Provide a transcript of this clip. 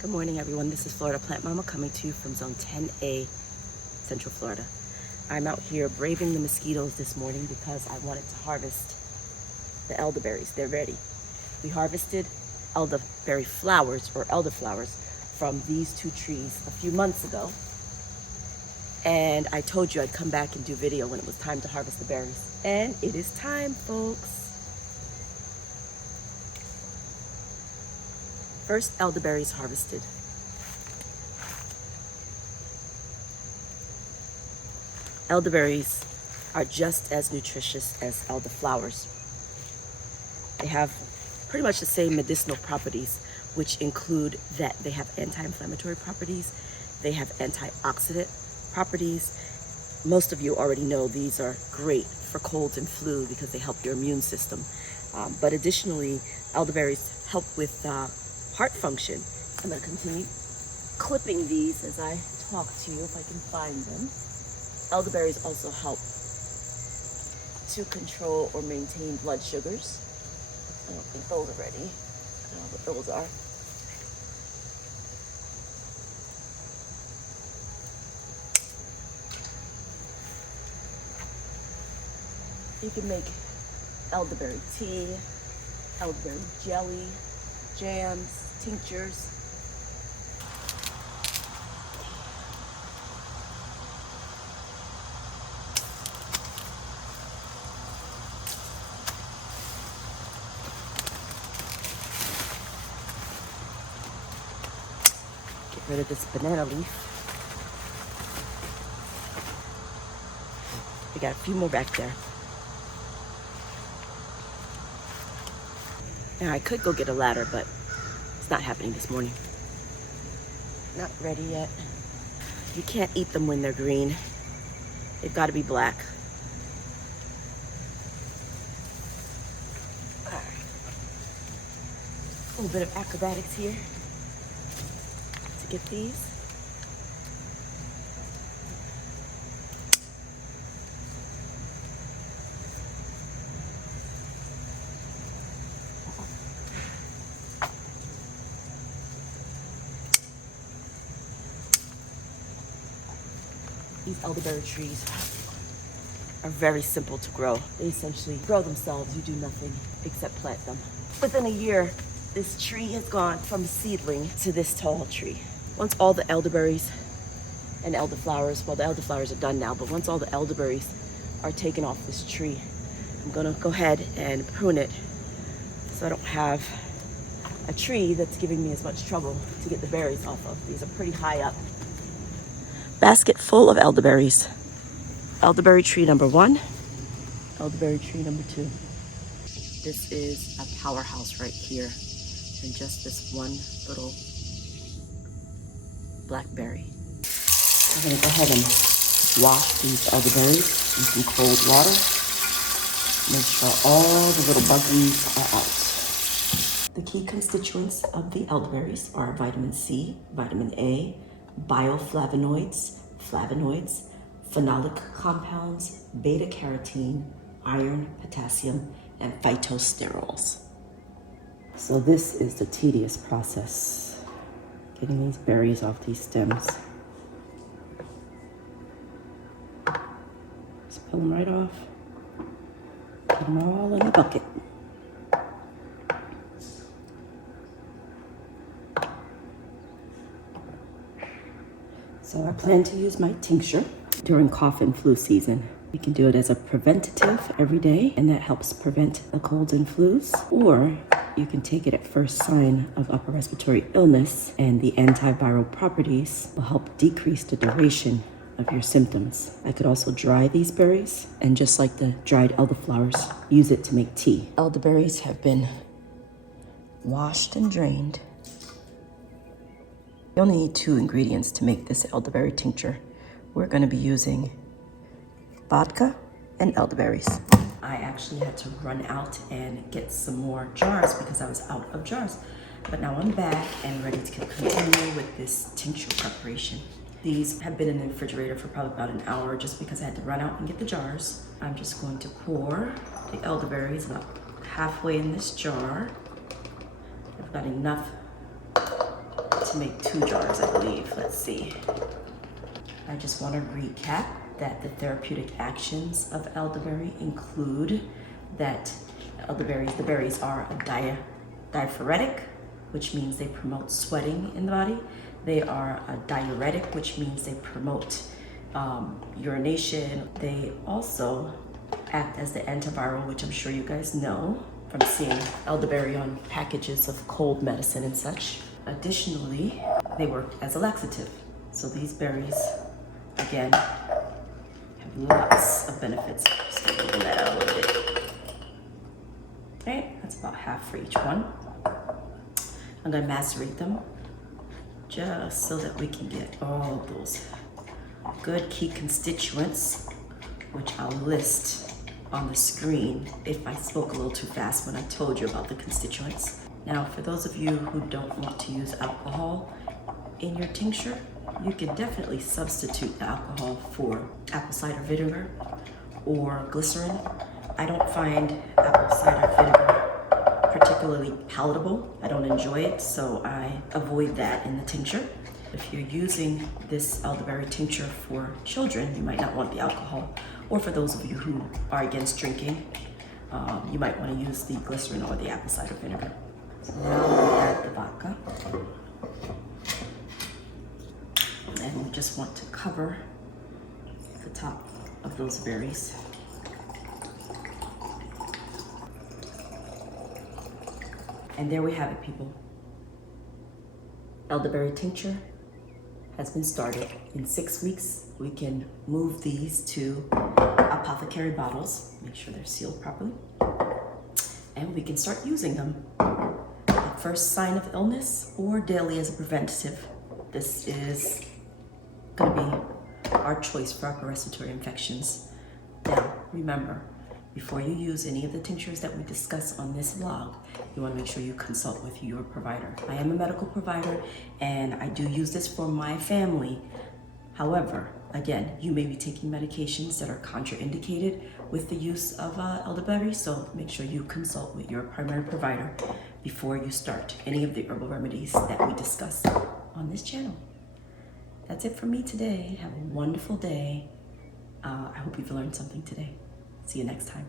Good morning, everyone. This is Florida Plant Mama coming to you from Zone 10A, Central Florida. I'm out here braving the mosquitoes this morning because I wanted to harvest the elderberries. They're ready. We harvested elderberry flowers or elderflowers from these two trees a few months ago. And I told you I'd come back and do video when it was time to harvest the berries. And it is time, folks. First elderberries harvested. Elderberries are just as nutritious as elderflowers. They have pretty much the same medicinal properties, which include that they have anti-inflammatory properties, they have antioxidant properties. Most of you already know these are great for colds and flu because they help your immune system. But additionally, elderberries help with heart function. I'm going to continue clipping these as I talk to you if I can find them. Elderberries also help to control or maintain blood sugars. I don't think those are ready. I don't know what those are. You can make elderberry tea, elderberry jelly, jams, tinctures. Get rid of this banana leaf. We got a few more back there. Now I could go get a ladder, but it's not happening this morning. Not ready yet. You can't eat them when they're green. They've got to be black. All right. A little bit of acrobatics here to get these. These elderberry trees are very simple to grow. They essentially grow themselves. You do nothing except plant them. Within a year, this tree has gone from seedling to this tall tree. Once all the elderberries and elderflowers, well, the elderflowers are done now, but once all the elderberries are taken off this tree, I'm gonna go ahead and prune it so I don't have a tree that's giving me as much trouble to get the berries off of. These are pretty high up. Basket full of elderberries. Elderberry tree number 1, elderberry tree number 2. This is a powerhouse right here, and just this one little blackberry. I'm gonna go ahead and wash these elderberries in some cold water. Make sure all the little buggies are out. The key constituents of the elderberries are vitamin C, vitamin A, bioflavonoids, flavonoids, phenolic compounds, beta-carotene, iron, potassium, and phytosterols. So this is the tedious process, getting these berries off these stems. Just pull them right off, get them all in the bucket. So I plan to use my tincture during cough and flu season. You can do it as a preventative every day, and that helps prevent the colds and flus. Or you can take it at first sign of upper respiratory illness, and the antiviral properties will help decrease the duration of your symptoms. I could also dry these berries, and just like the dried elderflowers, use it to make tea. Elderberries have been washed and drained. You only need 2 ingredients to make this elderberry tincture. We're going to be using vodka and elderberries. I actually had to run out and get some more jars because I was out of jars. But now I'm back and ready to continue with this tincture preparation. These have been in the refrigerator for probably about an hour just because I had to run out and get the jars. I'm just going to pour the elderberries about halfway in this jar. I've got enough to make 2 jars, I believe. Let's see. I just want to recap that the therapeutic actions of elderberry include that the berries are a diaphoretic, which means they promote sweating in the body. They are a diuretic, which means they promote urination. They also act as the antiviral, which I'm sure you guys know from seeing elderberry on packages of cold medicine and such. Additionally, they work as a laxative. So these berries, again, have lots of benefits. Just gonna open that out a little bit. Okay, that's about half for each one. I'm gonna macerate them just so that we can get all of those good key constituents, which I'll list on the screen if I spoke a little too fast when I told you about the constituents. Now, for those of you who don't want to use alcohol in your tincture, you can definitely substitute the alcohol for apple cider vinegar or glycerin. I don't find apple cider vinegar particularly palatable. I don't enjoy it, so I avoid that in the tincture. If you're using this elderberry tincture for children, you might not want the alcohol. Or for those of you who are against drinking, you might want to use the glycerin or the apple cider vinegar. So now we add the vodka. And we just want to cover the top of those berries. And there we have it, people. Elderberry tincture has been started. In 6 weeks, we can move these to apothecary bottles, make sure they're sealed properly, and we can start using them at first sign of illness or daily as a preventative. This is going to be our choice for upper respiratory infections. Now, remember, before you use any of the tinctures that we discuss on this vlog, you want to make sure you consult with your provider. I am a medical provider and I do use this for my family. However, again, you may be taking medications that are contraindicated with the use of elderberry, so make sure you consult with your primary provider before you start any of the herbal remedies that we discuss on this channel. That's it for me today. Have a wonderful day. I hope you've learned something today. See you next time.